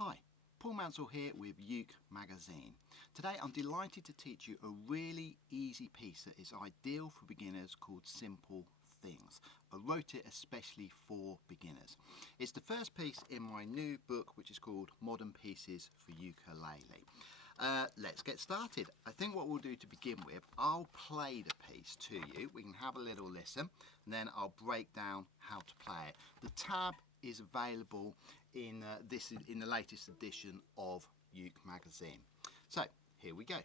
Hi, Paul Mansell here with UKE magazine. Today I'm delighted to teach you a really easy piece that is ideal for beginners called Simple Things. I wrote it especially for beginners. It's the first piece in my new book which is called Modern Pieces for Ukulele. Let's get started. I think what we'll do to begin with, I'll play the piece to you. We can have a little listen and then I'll break down how to play it. The tab is available in the latest edition of UKE magazine. So here we go.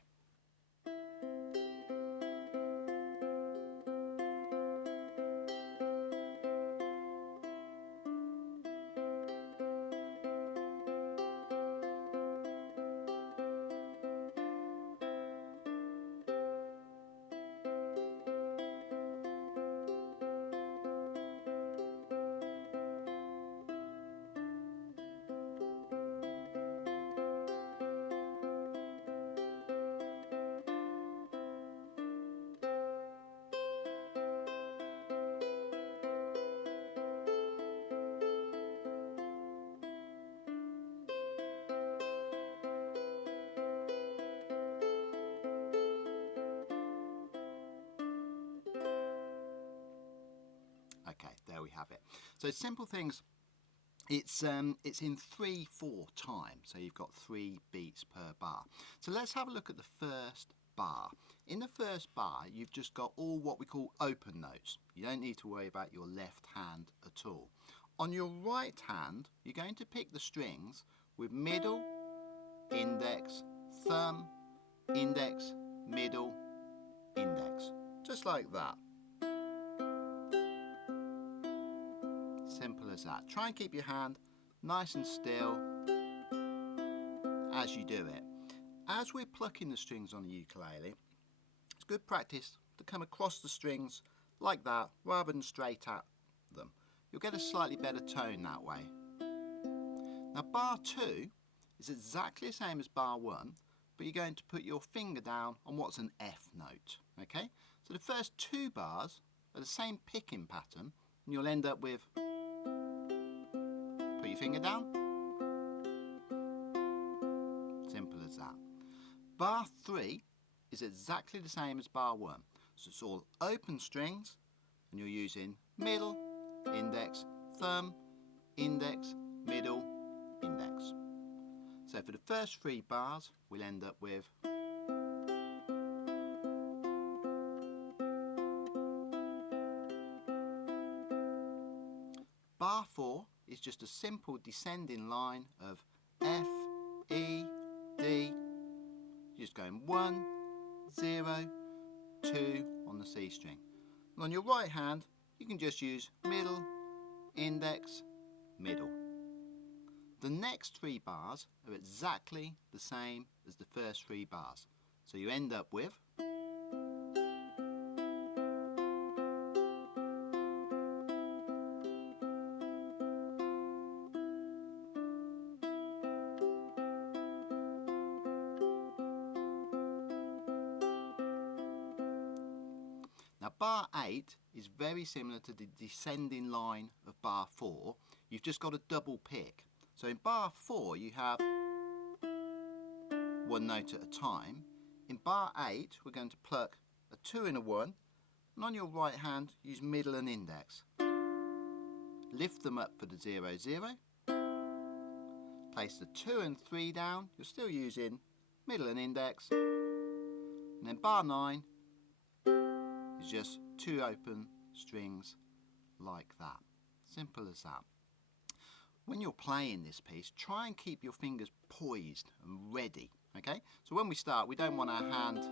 Okay, there we have it. So Simple Things, it's in 3/4 time, so you've got 3 beats per bar. So let's have a look at the first bar. In the first bar, you've just got all what we call open notes. You don't need to worry about your left hand at all. On your right hand, you're going to pick the strings with middle, index, thumb, index, middle, index. Just like that. Simple as that. Try and keep your hand nice and still as you do it. As we're plucking the strings on the ukulele, it's good practice to come across the strings like that rather than straight at them. You'll get a slightly better tone that way. Now bar 2 is exactly the same as bar 1, but you're going to put your finger down on what's an F note. Okay? So the first 2 bars are the same picking pattern and you'll end up with, put your finger down, simple as that. Bar 3 is exactly the same as bar 1, so it's all open strings and you're using middle, index, thumb, index, middle, index. So for the first 3 bars we'll end up with bar 4 is just a simple descending line of F, E, D. You're just going 1, 0, 2 on the C string. And on your right hand, you can just use middle, index, middle. The next 3 bars are exactly the same as the first 3 bars. So you end up with Now bar 8 is very similar to the descending line of bar 4. You've just got a double pick. So in bar 4 you have 1 note at a time. In bar 8 we're going to pluck a 2 and a 1, and on your right hand use middle and index. Lift them up for the 0, 0. Place the 2 and 3 down, you're still using middle and index. And then bar 9 is just 2 open strings like that. Simple as that. When you're playing this piece, try and keep your fingers poised and ready. Okay? So when we start, we don't want our hand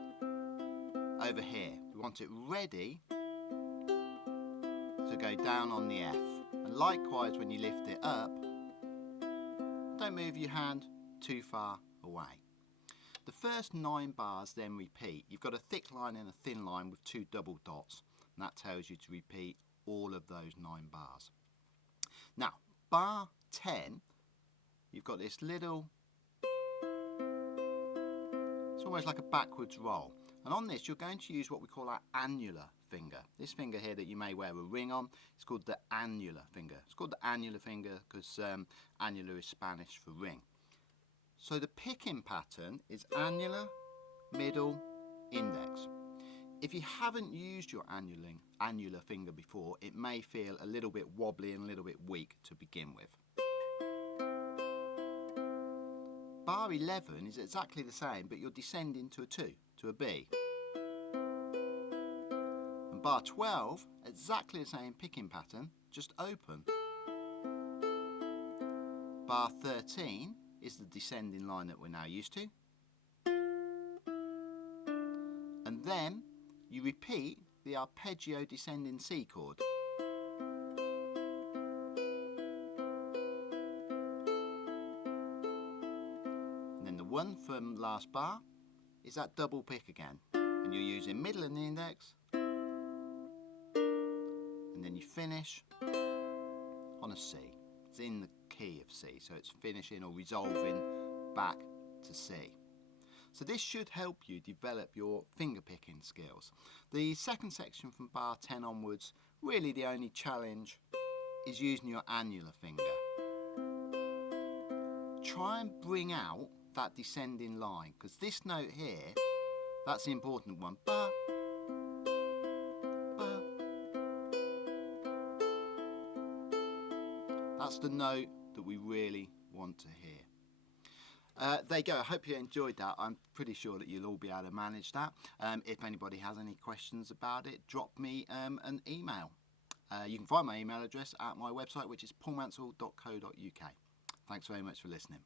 over here. We want it ready to go down on the F. And likewise, when you lift it up, don't move your hand too far away. The first 9 bars then repeat. You've got a thick line and a thin line with 2 double dots, and that tells you to repeat all of those 9 bars. Now, bar 10, you've got this little, it's almost like a backwards roll, and on this you're going to use what we call our annular finger. This finger here that you may wear a ring on, it's called the annular finger. It's called the annular finger because annular is Spanish for ring. So the picking pattern is annular, middle, index. If you haven't used your annular finger before, it may feel a little bit wobbly and a little bit weak to begin with. Bar 11 is exactly the same, but you're descending to a 2, to a B. And bar 12, exactly the same picking pattern, just open. Bar 13 is the descending line that we're now used to. And then you repeat the arpeggio descending C chord. And then the 1 from last bar is that double pick again. And you're using middle and the index. And then you finish on a C. It's in the key of C, so it's finishing or resolving back to C. So this should help you develop your finger picking skills. The second section from bar 10 onwards, really the only challenge is using your annular finger. Try and bring out that descending line, because this note here, that's the important one. Ba, ba. That's the note that we really want to hear. There you go. I hope you enjoyed that. I'm pretty sure that you'll all be able to manage that. If anybody has any questions about it, drop me an email. You can find my email address at my website, which is paulmansell.co.uk. Thanks very much for listening.